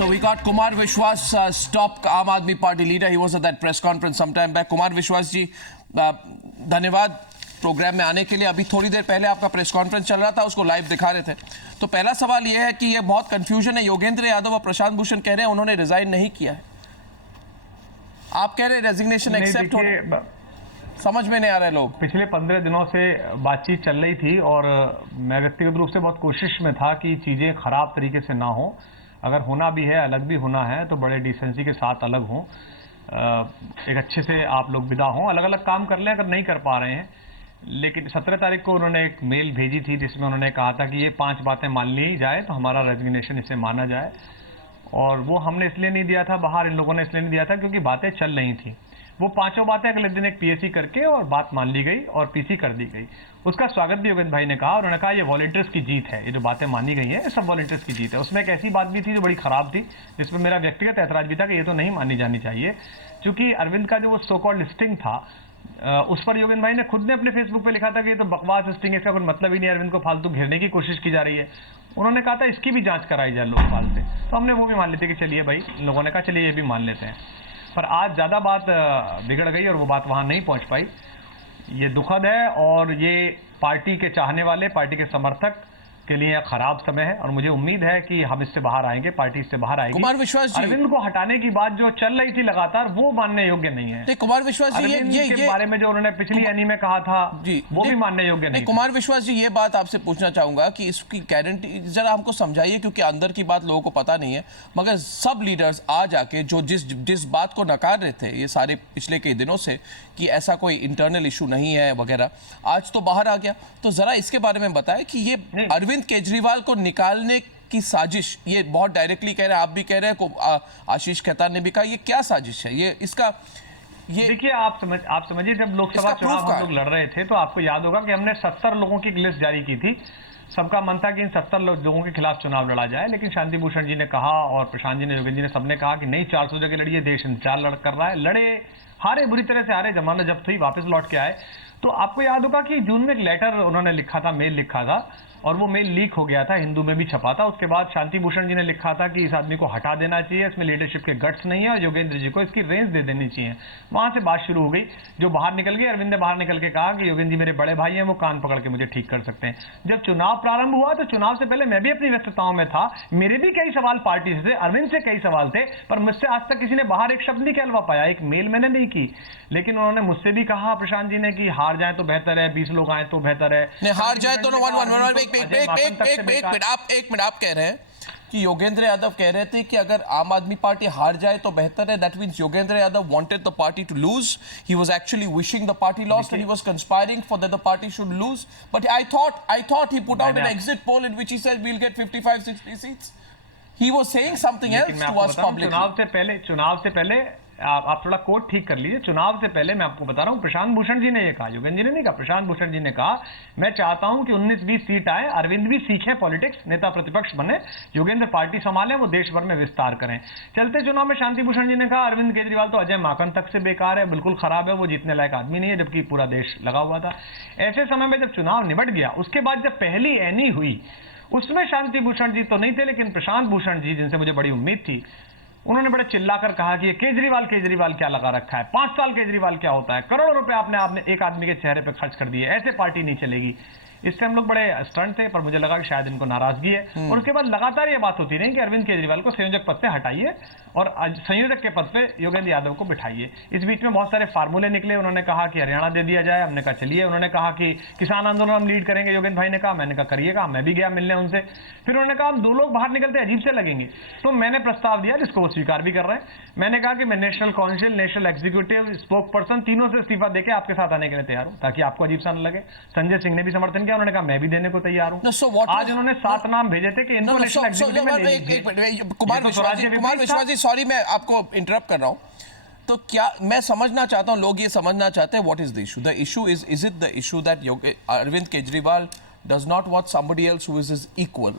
So we got Kumar Vishwas, top Aam Aadmi Party leader. He was at that press conference sometime back. Kumar Vishwas जी, धन्यवाद programme में आने के लिए। अभी थोड़ी देर पहले आपका प्रेस कॉन्फ्रेंस चल रहा था, उसको लाइव दिखा रहे थे। तो पहला सवाल यह है कि ये बहुत कंफ्यूजन है। योगेंद्र यादव और प्रशांत भूषण कह रहे हैं उन्होंने रिजाइन नहीं किया है, आप कह रहे हैं रेजिग्नेशन एक्सेप्ट हो। समझ में नहीं आ रहा है लोग। पिछले 15 दिनों से बातचीत चल रही थी और मैं व्यक्तिगत रूप से बहुत कोशिश में था कि चीजें खराब तरीके से ना हो। अगर होना भी है, अलग भी होना है तो बड़े डिसेंसी के साथ अलग हों, एक अच्छे से आप लोग विदा हों, अलग अलग काम कर लें अगर नहीं कर पा रहे हैं। लेकिन 17 तारीख को उन्होंने एक मेल भेजी थी जिसमें उन्होंने कहा था कि ये 5 बातें मान ली जाए तो हमारा रेजिग्नेशन इसे माना जाए। और वो हमने इसलिए नहीं दिया था बाहर, इन लोगों ने इसलिए नहीं दिया था क्योंकि बातें चल रही थी। वो 5 बातें अगले दिन एक पीएसी करके और बात मान ली गई और पीसी कर दी गई। उसका स्वागत भी योगेंद्र भाई ने कहा। उन्होंने कहा ये वॉलंटियर्स की जीत है, ये जो बातें मानी गई हैं सब वॉलंटियर्स की जीत है। उसमें एक ऐसी बात भी थी जो बड़ी खराब थी जिसमें मेरा व्यक्तिगत ऐतराज भी था कि ये तो नहीं मानी जानी चाहिए। क्योंकि अरविंद का जो वो सो कॉल्ड लिस्टिंग था उस पर योगेंद्र भाई ने खुद ने अपने फेसबुक पे लिखा था कि ये तो बकवास लिस्टिंग है, इसका कोई मतलब ही नहीं, अरविंद को फालतू घेरने की कोशिश की जा रही है। उन्होंने कहा था इसकी भी जांच कराई जाए लोकपाल से। तो हमने वो भी मान लेते कि चलिए भाई, लोगों ने कहा चलिए ये भी मान लेते हैं। पर आज ज्यादा बात बिगड़ गई और वो बात वहां नहीं पहुंच पाई। ये दुखद है और ये पार्टी के चाहने वाले, पार्टी के समर्थक के लिए खराब समय है और मुझे उम्मीद है कि हम इससे बाहर आएंगे, पार्टी इससे बाहर आएगी। कुमार विश्वास जी, अरविंद को हटाने की बात जो चल रही थी लगातार वो मानने योग्य नहीं है। कुमार विश्वास जी ये बारे में जो उन्होंने पिछली एनी में कहा था जी, वो भी मानने योग्य नहीं। कुमार विश्वास जी, ये बात आपसे पूछना चाहूंगा कि इसकी गारंटी जरा हमको समझाइए, क्योंकि अंदर की बात लोगों को पता नहीं है। मगर सब लीडर्स आ जाके जो जिस बात को नकार रहे थे ये सारे पिछले कई दिनों से कि ऐसा कोई इंटरनल इशू नहीं है वगैरह, आज तो बाहर आ गया। तो जरा इसके बारे में बताएं कि ये अरविंद केजरीवाल को निकालने की साजिश, ये बहुत डायरेक्टली कह रहे हैं, आप भी कह रहे हैं, आशीष खेतान ने भी कहा, ये क्या साजिश है? ये इसका ये देखिए, आप समझिए जब लोकसभा चुनाव हम लोग लड़ रहे थे तो आपको याद होगा कि हमने 70 लोगों की लिस्ट जारी की थी। सबका मन था कि इन 70 लोगों के खिलाफ चुनाव लड़ा जाए, लेकिन शांति भूषण जी ने कहा और प्रशांत जी ने, योगेंद्र जी ने, सबने कहा कि नहीं, 400 जगह लड़िए, देश इंतजार कर रहा है। लड़े, हारे, बुरी तरह से हारे, जमानत जब्त हुई, वापस लौट के आए। तो आपको याद होगा कि जून में एक लेटर उन्होंने लिखा था, मेल लिखा था और वो मेल लीक हो गया था, हिंदू में भी छपा था। उसके बाद शांति भूषण जी ने लिखा था कि इस आदमी को हटा देना चाहिए, इसमें लीडरशिप के गट्स नहीं है और योगेंद्र जी को इसकी रेंज दे देनी चाहिए। वहां से बात शुरू हो गई, जो बाहर निकल गई। अरविंद ने बाहर निकल के कहा कि योगेंद्र जी मेरे बड़े भाई हैं, वो कान पकड़ के मुझे ठीक कर सकते हैं। जब चुनाव प्रारंभ हुआ तो चुनाव से पहले मैं भी अपनी व्यस्तताओं में था, मेरे भी कई सवाल पार्टी से, अरविंद से कई सवाल थे, पर मुझसे आज तक किसी ने बाहर एक शब्द नहीं कहलवा पाया, एक मेल मैंने नहीं की। लेकिन उन्होंने मुझसे भी कहा, प्रशांत जी ने, कि हार जाए तो बेहतर है, 20 लोग आए तो बेहतर है। हार जाए तो एक मिनट, आप कह रहे हैं कि योगेंद्र यादव कह रहे थे कि अगर आम आदमी पार्टी हार जाए तो बेहतर है। That means Yogendra Yadav wanted the party to lose, he was actually wishing the party lost and he was conspiring for that the party should lose. But I thought he put out an exit poll in which he said we will get 55-60 seats. He was saying something else to us publicly. चुनाव से पहले आप थोड़ा code ठीक कर लीजिए। चुनाव से पहले मैं आपको बता रहा हूं, प्रशांत भूषण जी ने ये कहा, योगेंद्र जी ने नहीं कहा, प्रशांत भूषण जी ने कहा, मैं चाहता हूं कि 19-20 सीट आए, अरविंद भी सीखे पॉलिटिक्स, नेता प्रतिपक्ष बने, योगेंद्र पार्टी संभाले, वो देश भर में विस्तार करें। चलते चुनाव में शांति भूषण जी ने कहा अरविंद केजरीवाल तो अजय माकन तक से बेकार है, बिल्कुल खराब है, वो जीतने लायक आदमी नहीं है, जबकि पूरा देश लगा हुआ था। ऐसे समय में जब चुनाव निबट गया, उसके बाद जब पहली एनी हुई उसमें शांति भूषण जी तो नहीं थे, लेकिन प्रशांत भूषण जी, जिनसे मुझे बड़ी उम्मीद थी, उन्होंने बड़े चिल्लाकर कहा कि ये केजरीवाल क्या लगा रखा है, 5 साल केजरीवाल क्या होता है, करोड़ों रुपए आपने एक आदमी के चेहरे पे खर्च कर दिए, ऐसे पार्टी नहीं चलेगी। इससे हम लोग बड़े स्टंट थे, पर मुझे लगा कि शायद इनको नाराजगी है। और उसके बाद लगातार ये बात होती रही कि अरविंद केजरीवाल को संयोजक पद से हटाइए और संयोजक के पद पे योगेंद्र यादव को बिठाइए। इस बीच में बहुत सारे फार्मूले निकले। उन्होंने कहा कि हरियाणा दे दिया जाए, हमने कहा चलिए। उन्होंने कहा कि किसान आंदोलन हम लीड करेंगे, योगेंद्र भाई ने कहा, मैंने कहा करिएगा, मैं भी गया मिलने उनसे। फिर उन्होंने कहा हम 2 लोग बाहर निकलते अजीब से लगेंगे, तो मैंने प्रस्ताव दिया जिसको वो स्वीकार भी कर रहे हैं। मैंने कहा कि मैं national council, national executive, spoke person, तीनों से इस्तीफा देकर आपके साथ आने के लिए तैयार हूं, ताकि आपको अजीब सा न लगे। संजय सिंह ने भी समर्थन किया, उन्होंने कहा मैं भी देने को तैयार हूं। आज उन्होंने 7 नाम भेजे थे कि इनको नेशनल एग्जीक्यूटिव में ले लीजिए। कुमार विश्वास जी, सॉरी मैं आपको इंटरप्ट कर रहा हूं। तो क्या मैं समझना चाहता हूं, लोग ये समझना चाहते हैं, what is the issue? The issue is it the issue that Arvind Kejriwal does not want somebody else who is his equal,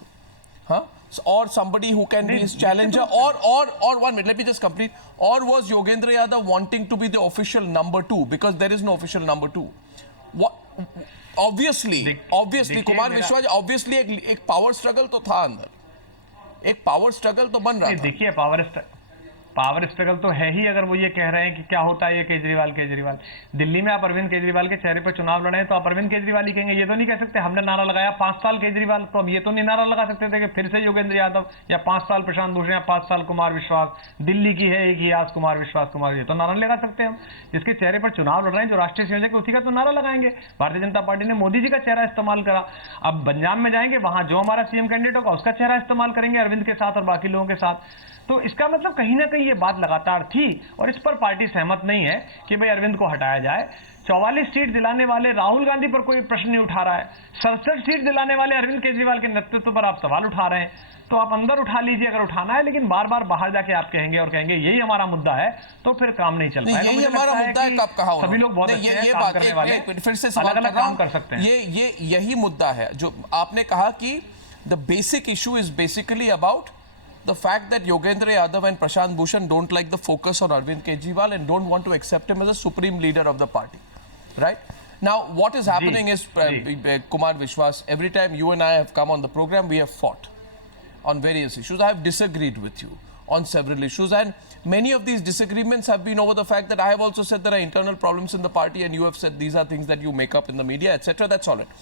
or somebody who can be his challenger, or 1 minute, let me just complete. Or was Yogendra Yadav wanting to be the official number 2, because there is no official number 2? What? Obviously, Kumar Vishwas, obviously एक power struggle तो था अंदर। एक power struggle तो बन रहा था। देखिए पावर स्ट्रगल तो है ही, अगर वो ये कह रहे हैं कि क्या होता है ये केजरीवाल। दिल्ली में आप अरविंद केजरीवाल के चेहरे पर चुनाव लड़े तो आप अरविंद केजरीवाल ही कहेंगे। ये तो नहीं कह सकते हमने नारा लगाया 5 साल केजरीवाल, तो हम ये तो नहीं नारा लगा सकते थे कि फिर से योगेंद्र यादव, या 5 साल प्रशांत भूषण, या 5 साल कुमार विश्वास, दिल्ली की है एक ही आस कुमार विश्वास, ये तो नारा नहीं लगा सकते हम। जिसके चेहरे पर चुनाव लड़ रहे हैं, जो राष्ट्रीय संयोजक, उसी का तो नारा लगाएंगे। भारतीय जनता पार्टी ने मोदी जी का चेहरा इस्तेमाल करा। अब पंजाब में जाएंगे, वहां जो हमारा सीएम कैंडिडेट होगा उसका चेहरा इस्तेमाल करेंगे अरविंद के साथ और बाकी लोगों के साथ। तो इसका मतलब कहीं ना कहीं ये बात लगातार थी और इस पर पार्टी सहमत नहीं है कि भाई अरविंद को हटाया जाए। 44 सीट दिलाने वाले राहुल गांधी पर कोई प्रश्न नहीं उठा रहा है, 67 सीट दिलाने वाले अरविंद केजरीवाल के नेतृत्व पर आप सवाल उठा रहे हैं। तो आप अंदर उठा लीजिए अगर उठाना है, लेकिन बार बार बाहर जाके आप कहेंगे और कहेंगे यही हमारा मुद्दा है, तो फिर काम नहीं चल पाएगा। यही हमारा मुद्दा है, कब कहा सभी लोग बहुत अच्छे हैं, ये काम बात करने वाले, फिर से सवाल अलग-अलग काम कर सकते हैं। यही मुद्दा है जो आपने कहा कि the basic issue is basically about the fact that Yogendra Yadav and Prashant Bhushan don't like the focus on Arvind Kejriwal and don't want to accept him as a supreme leader of the party, right? Now what is happening is Kumar Vishwas, every time you and I have come on the program, we have fought on various issues. I have disagreed with you on several issues, and many of these disagreements have been over the fact that I have also said there are internal problems in the party and you have said these are things that you make up in the media, etc. That's all right.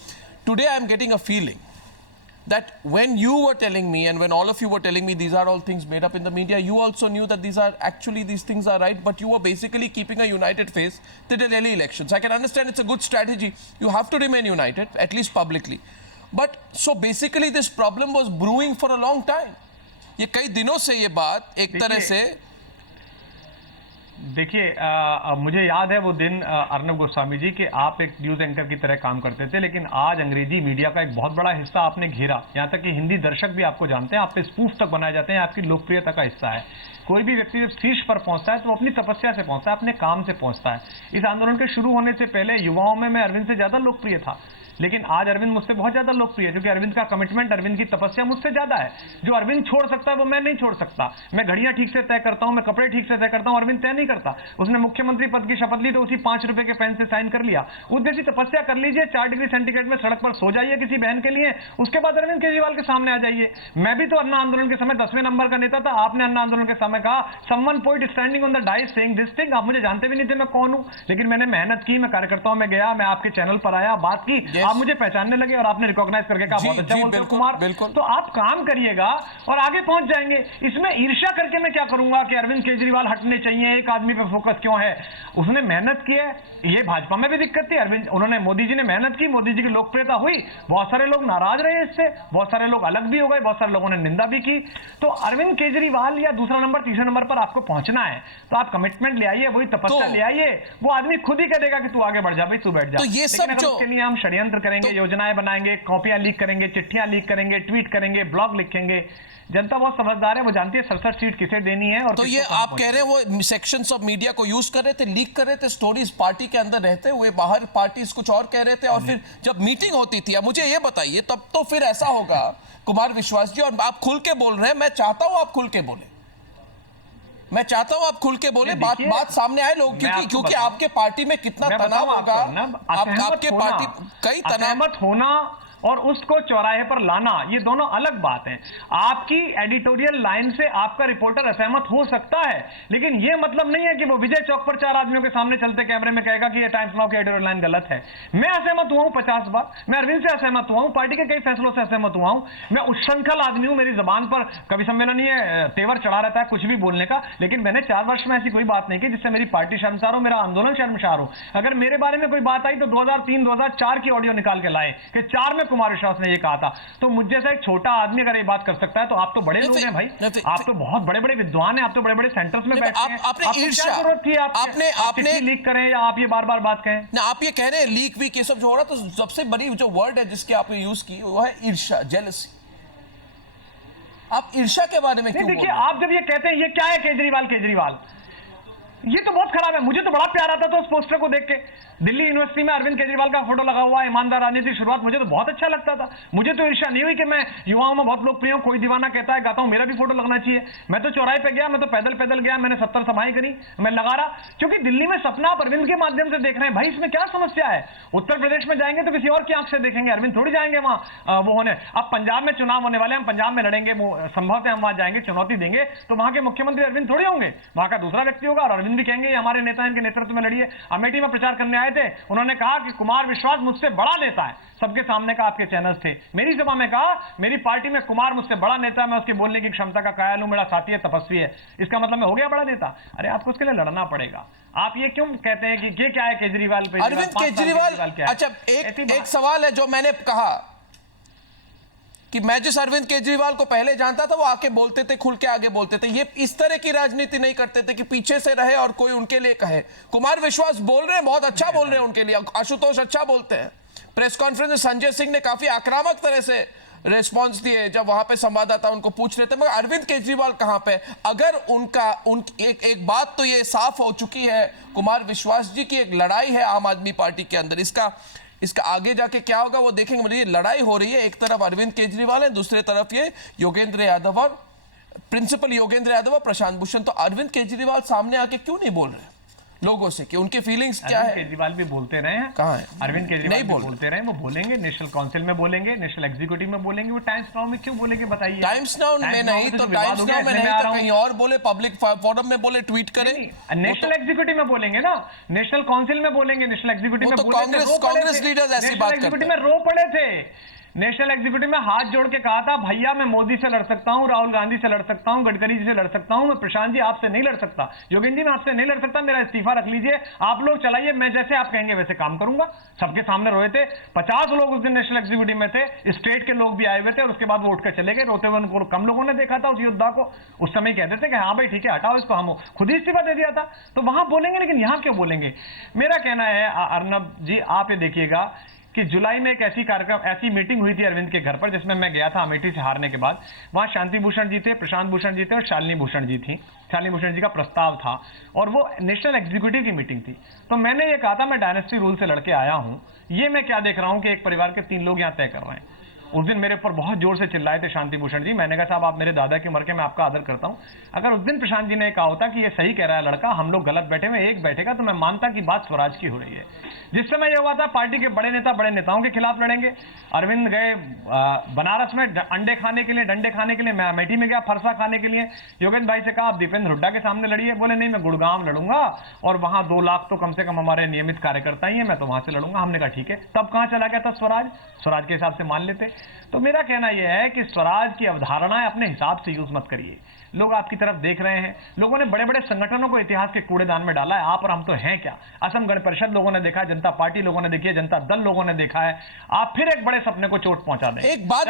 Today I am getting a feeling that when you were telling me and when all of you were telling me these are all things made up in the media, you also knew that these things are right, but you were basically keeping a united face to the Delhi elections. I can understand it's a good strategy. You have to remain united, at least publicly. But so basically this problem was brewing for a long time. ये कई दिनों से ये बात एक तरह से देखिए मुझे याद है वो दिन अर्नब गोस्वामी जी कि आप एक न्यूज़ एंकर की तरह काम करते थे, लेकिन आज अंग्रेजी मीडिया का एक बहुत बड़ा हिस्सा आपने घेरा, यहाँ तक कि हिंदी दर्शक भी आपको जानते हैं, आप पे स्पूफ तक बनाए जाते हैं, आपकी लोकप्रियता का हिस्सा है। कोई भी व्यक्ति जब शीर्ष पर पहुंचता है तो अपनी तपस्या से पहुंचता है, अपने काम से पहुंचता है। इस आंदोलन के शुरू होने से पहले युवाओं में मैं अरविंद से ज्यादा लोकप्रिय था, लेकिन आज अरविंद मुझसे बहुत ज्यादा लोकप्रिय है, क्योंकि अरविंद का कमिटमेंट, अरविंद की तपस्या मुझसे ज्यादा है। जो अरविंद छोड़ सकता है वो मैं नहीं छोड़ सकता। मैं घड़ियां ठीक से तय करता हूं, मैं कपड़े ठीक से तय करता हूं, अरविंद तय नहीं करता। उसने मुख्यमंत्री पद की शपथ ली तो उसी 5 रुपए के पेन से साइन कर लिया। उस जैसी तपस्या कर लीजिए, 4 डिग्री सेंटीग्रेड में सड़क पर सो जाइए किसी बहन के लिए, उसके बाद अरविंद केजरीवाल के सामने आ जाइए। मैं भी तो अन्ना आंदोलन के समय 10वें नंबर का नेता था। आपने अन्ना आंदोलन के समय कहा someone point standing on the dice saying this thing. आप मुझे जानते भी नहीं थे मैं कौन हूं, लेकिन मैंने मेहनत की, मैं कार्यकर्ताओं में गया, मैं आपके चैनल पर आया, बात की, आप मुझे पहचानने लगे और आपने रिकॉग्नाइज करके कहा बहुत अच्छा बोलते हो कुमार। तो आप काम करिएगा और आगे पहुंच जाएंगे। इसमें ईर्ष्या करके मैं क्या करूंगा कि अरविंद केजरीवाल हटने चाहिए, एक आदमी पे फोकस क्यों है? उसने मेहनत की है, ये भाजपा में भी दिक्कत थी। अरविंद उन्होंने मोदी जी ने मेहनत की, मोदी जी की लोकप्रियता हुई, बहुत सारे लोग नाराज रहे इससे, बहुत सारे लोग अलग भी हो गए, बहुत सारे लोगों ने निंदा भी की। तो अरविंद केजरीवाल या दूसरा नंबर तीसरा नंबर पर आपको पहुंचना है तो आप कमिटमेंट ले आइए, वही तपस्या ले आइए, वो आदमी खुद ही कह देगा कि तू आगे बढ़ जा भाई, तू बैठ जा। तो ये सब जो उसके लिए हम षड्यंत्र करेंगे, योजनाएं बनाएंगे, कॉपियां लीक करेंगे, चिट्ठियां लीक करेंगे, ट्वीट करेंगे, ब्लॉग लिखेंगे। जनता बहुत समझदार है, वो जानती है 67 सीट किसे देनी है। और तो ये आप कह रहे हैं वो सेक्शंस ऑफ मीडिया को यूज कर रहे थे, लीक कर रहे थे, स्टोरीज पार्टी के अंदर रहते हुए बाहर पार्टीज कुछ और कह रहे थे, और फिर जब मीटिंग होती थी, अब मुझे ये बताइए, तब तो फिर ऐसा होगा कुमार विश्वास जी, और आप खुल के बोल रहे हैं, मैं चाहता हूं आप खुल के बोले, मैं चाहता हूं आप खुल के बोले, बात सामने आए लोग, क्योंकि आपके पार्टी में कितना तनाव होगा, आपके पार्टी कई तनाव होना और उसको चौराहे पर लाना, ये दोनों अलग बात है। आपकी एडिटोरियल लाइन से आपका रिपोर्टर असहमत हो सकता है, लेकिन यह मतलब नहीं है कि वो विजय चौक पर 4 आदमियों के सामने चलते कैमरे में कहेगा कि ये टाइम्स नाउ की एडिटोरियल लाइन गलत है। मैं असहमत हुआ हूं 50 बार, मैं अरविंद से असहमत हुआ हूं, पार्टी के कई फैसलों से असहमत हुआ हूं। मैं उच्छृंखल आदमी हूं, मेरी जबान पर कभी सम्मेलनीय तेवर चढ़ा रहता है कुछ भी बोलने का, लेकिन मैंने 4 वर्ष में ऐसी कोई बात नहीं की जिससे मेरी पार्टी शर्मसार हो, मेरा आंदोलन शर्मसार हो। अगर मेरे बारे में कोई बात आई तो 2003-2004 की ऑडियो निकाल के लाए कि 4 में कुमार विश्वास ने ये कहा था। तो मुझ जैसा एक छोटा आदमी अगर ये बात कर सकता है तो आप तो बड़े लोग हैं भाई, आप तो बहुत बड़े बड़े विद्वान हैं, आप तो बड़े बड़े सेंटर्स में बैठे हैं। आपको क्या जरूरत थी आपने लीक करें या आप ये बार बार बात कहें ना? आप ये कह रहे हैं लीक वीक ये सब जो हो रहा, तो सबसे बड़ी जो वर्ड है जिसके आपने यूज की वो है ईर्ष्या, जेलसी। आप ईर्ष्या के बारे में क्यों बोल रहे हैं? देखिए, आप जब ये कहते हैं ये क्या है केजरीवाल, ये तो बहुत खराब है। मुझे तो बड़ा प्यार आता था उस पोस्टर को देख के। दिल्ली यूनिवर्सिटी में अरविंद केजरीवाल का फोटो लगा हुआ है, ईमानदार राजनीति शुरुआत, मुझे तो बहुत अच्छा लगता था। मुझे तो ईर्ष्या नहीं हुई कि मैं युवाओं में बहुत लोकप्रिय हूं, कोई दीवाना कहता है गाता हूं, मेरा भी फोटो लगना चाहिए। मैं तो चौराहे पे गया, मैं तो पैदल पैदल गया, मैंने 70 सभाएं करी, मैं लगा रहा, क्योंकि दिल्ली में सपना आप अरविंद के माध्यम से देख रहे हैं। भाई इसमें क्या समस्या है? उत्तर प्रदेश में जाएंगे तो किसी और की आंख से देखेंगे, अरविंद थोड़ी जाएंगे वहां वो होने। अब पंजाब में चुनाव होने वाले, हम पंजाब में लड़ेंगे, वो संभव है हम वहां जाएंगे, चुनौती देंगे, तो वहां के मुख्यमंत्री अरविंद थोड़ी होंगे, वहां का दूसरा व्यक्ति होगा, और अरविंद भी कहेंगे ये हमारे नेता, इनके नेतृत्व में लड़िए। अमेठी में प्रचार करने आए थे, उन्होंने कहा कि कुमार विश्वास मुझसे बड़ा नेता है, सबके सामने का आपके चैनल्स थे। मेरी सभा में कहा मेरी पार्टी में कुमार मुझसे बड़ा नेता है, मैं उसके बोलने की क्षमता का कायल हूं, मेरा साथी है, तपस्वी है, इसका मतलब मैं हो गया बड़ा नेता। अरे आपको उसके लिए लड़ना पड़ेगा। आप ये क्यों कहते हैं कि ये क्या है केजरीवाल पे? अरविंद केजरीवाल क्या है? अच्छा, एक सवाल है जो मैंने कहा कि मैं जिस अरविंद केजरीवाल को पहले जानता था वो आके बोलते थे, खुल के आगे बोलते थे, ये इस तरह की राजनीति नहीं करते थे कि पीछे से रहे और कोई उनके लिए कहे। कुमार विश्वास बोल रहे हैं, बहुत अच्छा बोल रहे हैं उनके लिए, आशुतोष अच्छा बोलते हैं। प्रेस कॉन्फ्रेंस में संजय सिंह ने काफी आक्रामक तरह से रिस्पॉन्स दिए जब वहां पे संवाददाता उनको पूछ रहे थे, मगर अरविंद केजरीवाल कहां पे? अगर एक बात तो ये साफ हो चुकी है कुमार विश्वास जी की एक लड़ाई है आम आदमी पार्टी के अंदर, इसका आगे जाके क्या होगा वो देखेंगे। मतलब ये लड़ाई हो रही है, एक तरफ अरविंद केजरीवाल है, दूसरी तरफ ये योगेंद्र यादव और प्रिंसिपल योगेंद्र यादव और प्रशांत भूषण। तो अरविंद केजरीवाल सामने आके क्यों नहीं बोल रहे लोगों से कि उनके फीलिंग्स क्या है? केजरीवाल भी बोलते रहे हैं। कहाँ है अरविंद केजरीवाल भी बोलते रहे, वो बोलेंगे, नेशनल काउंसिल में बोलेंगे, नेशनल एग्जीक्यूटिव में बोलेंगे, वो टाइम्स नाउ में क्यों बोलेंगे बताइए? टाइम्स नाउ में नहीं तो टाइम्स नाउ में नहीं तो कहीं और बोले, पब्लिक फोरम में बोले, ट्वीट करें। नेशनल एग्जीक्यूटिव में बोलेंगे ना, नेशनल काउंसिल में बोलेंगे, नेशनल एग्जीक्यूटिव में कांग्रेस लीडर्स ऐसी बात करते हैं। में रो पड़े थे, नेशनल एग्जीक्यूटिव में हाथ जोड़ के कहा था भैया मैं मोदी से लड़ सकता हूं, राहुल गांधी से लड़ सकता हूं, गडकरी जी से लड़ सकता हूं, मैं प्रशांत जी आपसे नहीं लड़ सकता, योगेंद्र जी मैं आपसे नहीं लड़ सकता, मेरा इस्तीफा रख लीजिए, आप लोग चलाइए, मैं जैसे आप कहेंगे वैसे काम करूंगा। सबके सामने रोए थे, 50 लोग उस दिन नेशनल एग्जीक्यूटिव में थे, स्टेट के लोग भी आए हुए थे, और उसके बाद वो उठकर चले गए रोते हुए। उनको कम लोगों ने देखा था उस योद्धा को, उस समय कहते थे कि हाँ भाई ठीक है हटाओ इसको, हम खुद ही इस्तीफा दे दिया था। तो वहां बोलेंगे, लेकिन यहां क्यों बोलेंगे? मेरा कहना है अर्नब जी, आप ये देखिएगा कि जुलाई में एक ऐसी मीटिंग हुई थी अरविंद के घर पर, जिसमें मैं गया था अमेठी से हारने के बाद। वहां शांति भूषण जी थे, प्रशांत भूषण जी थे और शालिनी भूषण जी थी। शालिनी भूषण जी का प्रस्ताव था और वो नेशनल एग्जीक्यूटिव की मीटिंग थी। तो मैंने ये कहा था मैं डायनेस्टी रूल से लड़के आया हूं, ये मैं क्या देख रहा हूं कि एक परिवार के 3 लोग यहां तय कर रहे हैं। उस दिन मेरे ऊपर बहुत जोर से चिल्लाए थे शांति भूषण जी। मैंने कहा साहब आप मेरे दादा की उम्र के, मैं आपका आदर करता हूं। अगर उस दिन प्रशांत जी ने कहा होता कि ये सही कह रहा है लड़का, हम लोग गलत बैठे हुए, एक बैठेगा, तो मैं मानता कि बात स्वराज की हो रही है। जिस समय यह हुआ था पार्टी के बड़े नेता बड़े नेताओं के खिलाफ लड़ेंगे। अरविंद गए बनारस में अंडे खाने के लिए, डंडे खाने के लिए, मैं अमेठी में गया फरसा खाने के लिए। योगेंद्र भाई से कहा आप दीपेंद्र हुड्डा के सामने लड़िए, बोले नहीं मैं गुड़गांव लड़ूंगा और वहां 2 लाख तो कम से कम हमारे नियमित कार्यकर्ता ही है, मैं तो वहां से लड़ूंगा। हमने कहा ठीक है। तब कहां चला गया था स्वराज के हिसाब से मान लेते। तो मेरा कहना यह है कि स्वराज की अवधारणाएं अपने हिसाब से यूज मत करिए। लोग आपकी तरफ देख रहे हैं, लोगों ने बड़े बड़े संगठनों को इतिहास के कूड़ेदान में डाला है, आप और हम तो हैं क्या? असम गण परिषद लोगों ने देखा है, जनता पार्टी लोगों ने देखी है, जनता दल लोगों ने देखा है। आप फिर एक बड़े सपने को चोट पहुंचा दें। एक बात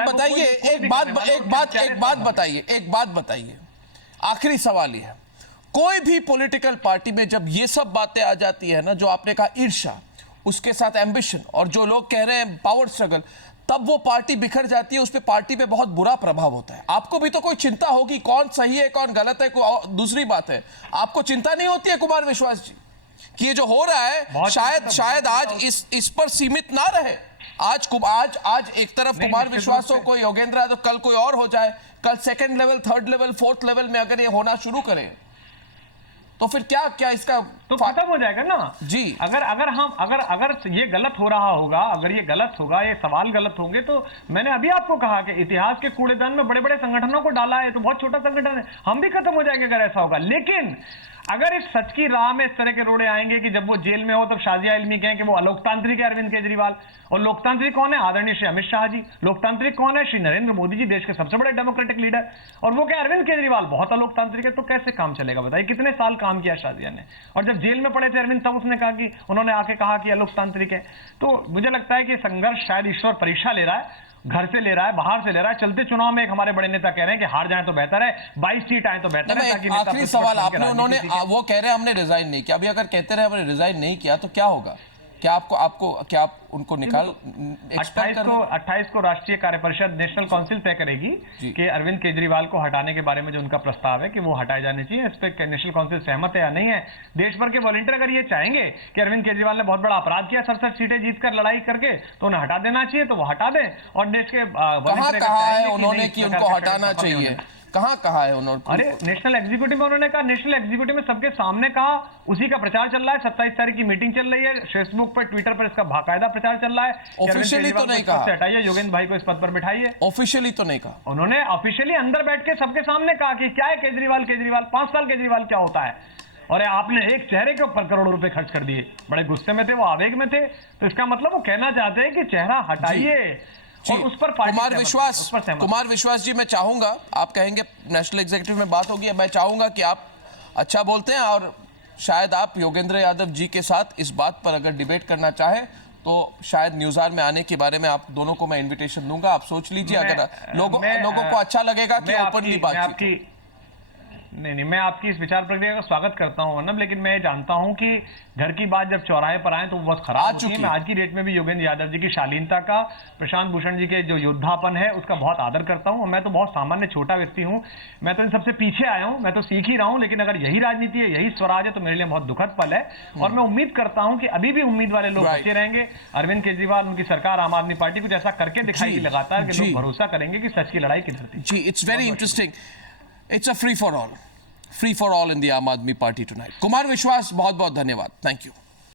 बताइए, आखिरी सवाल ये है, कोई भी पॉलिटिकल पार्टी में जब ये सब बातें आ जाती है ना, जो आपने कहा ईर्ष्या, उसके साथ एम्बिशन और जो लोग कह रहे हैं पावर स्ट्रगल, तब वो पार्टी बिखर जाती है, उस पे पार्टी पे बहुत बुरा प्रभाव होता है। आपको भी तो कोई चिंता होगी कौन सही है कौन गलत है। दूसरी बात है, आपको चिंता नहीं होती है कुमार विश्वास जी कि ये जो हो रहा है शायद आज इस पर सीमित ना रहे? आज एक तरफ कुमार विश्वास हो, कोई योगेंद्र यादव, कल कोई और हो जाए, कल 2nd level 3rd level 4th level में अगर ये होना शुरू करें तो फिर क्या इसका तो खत्म हो जाएगा ना जी। अगर ये गलत हो रहा होगा, अगर ये गलत होगा, ये सवाल गलत होंगे, तो मैंने अभी आपको कहा कि इतिहास के कूड़ेदान में बड़े बड़े संगठनों को डाला है, तो बहुत छोटा संगठन है, हम भी खत्म हो जाएंगे अगर ऐसा होगा। लेकिन अगर इस सच की राह में इस तरह के रोड़े आएंगे कि जब वो जेल में हो तब शाजिया इल्मी कहें कि वो अलोकतांत्रिक है अरविंद केजरीवाल, और लोकतांत्रिक कौन है? आदरणीय श्री अमित शाह जी। लोकतांत्रिक कौन है? श्री नरेंद्र मोदी जी, देश के सबसे बड़े डेमोक्रेटिक लीडर। और वो क्या अरविंद केजरीवाल बहुत अलोकतांत्रिक है, तो कैसे काम चलेगा बताइए? कितने साल काम किया शाजिया ने, और जब जेल में पड़े थे अरविंद तब उसने कहा कि उन्होंने आके कहा कि अलोकतांत्रिक है। तो मुझे लगता है कि संघर्ष शायद ईश्वर परीक्षा ले रहा है, घर से ले रहा है, बाहर से ले रहा है। चलते चुनाव में एक हमारे बड़े नेता कह रहे हैं कि हार जाए तो बेहतर है, 22 सीट आए तो बेहतर है, ताकि आखिरी सवाल आपने, उन्होंने वो कह रहे हैं हमने रिजाइन नहीं किया, अभी अगर कहते रहे हमने रिजाइन नहीं किया तो क्या होगा? क्या आप उनको निकाल 28 को राष्ट्रीय कार्यपरिषद नेशनल काउंसिल तय करेगी कि अरविंद केजरीवाल को हटाने के बारे में जो उनका प्रस्ताव है कि वो हटाए जाने चाहिए। इस पर नेशनल काउंसिल सहमत है या नहीं है। देश भर के वॉलंटियर अगर ये चाहेंगे कि अरविंद केजरीवाल ने बहुत बड़ा अपराध किया 67 सीटें जीतकर लड़ाई करके, तो उन्हें हटा देना चाहिए, तो वो हटा दें। और देश के कहाँ कहा है उन्होंने कि उनको हटाना चाहिए? कहाँ कहा है उन्होंने? अरे नेशनल एग्जीक्यूटिव में उन्होंने कहा, नेशनल एग्जीक्यूटिव में सबके सामने कहा, उसी का प्रचार चल रहा है। 27 तारीख की मीटिंग चल रही है, फेसबुक पर, ट्विटर पर इसका बाकायदा प्रचार चल रहा है। ऑफिशियली तो नहीं कहा, हटाइए, योगेंद्र भाई को इस पद पर बिठाइए। ऑफिशियली तो नहीं कहा उन्होंने। ऑफिशियली अंदर बैठ के सबके सामने कहा कि क्या है केजरीवाल, 5 साल केजरीवाल क्या होता है। और आपने एक चेहरे के ऊपर करोड़ों रुपए खर्च कर दिए। बड़े गुस्से में थे वो, आवेग में थे। तो इसका मतलब वो कहना चाहते हैं कि चेहरा हटाइए। और उस पर कुमार विश्वास जी, मैं चाहूंगा, आप कहेंगे नेशनल एग्जीक्यूटिव में बात होगी, मैं चाहूंगा कि आप अच्छा बोलते हैं और शायद आप योगेंद्र यादव जी के साथ इस बात पर अगर डिबेट करना चाहें तो शायद न्यूज़ार में आने के बारे में आप दोनों को मैं इनविटेशन दूंगा। आप सोच लीजिए, अगर लोगों को अच्छा लगेगा कि ओपनली बातचीत। नहीं, मैं आपकी इस विचार प्रक्रिया का स्वागत करता हूं अर्नब, लेकिन मैं जानता हूं कि घर की बात जब चौराहे पर आए तो वो बहुत खराब होती है। मैं आज की डेट में भी योगेंद्र यादव जी की शालीनता का, प्रशांत भूषण जी के जो योद्धापन है उसका बहुत आदर करता हूं। मैं तो बहुत सामान्य छोटा व्यक्ति हूं, मैं तो इन सबसे पीछे आया हूं, मैं तो सीख ही रहा हूं। लेकिन अगर यही राजनीति है, यही स्वराज है, तो मेरे लिए बहुत दुखद पल है। और मैं उम्मीद करता हूं कि अभी भी उम्मीद वाले लोग बचे रहेंगे। अरविंद केजरीवाल, उनकी सरकार, आम आदमी पार्टी कुछ ऐसा करके दिखाएगी लगातार कि लोग भरोसा करेंगे कि सच की लड़ाई किधर थी। जी, it's very interesting. It's a free for all in the Aam Aadmi Party tonight. Kumar Vishwas, बहुत बहुत धन्यवाद। Thank you.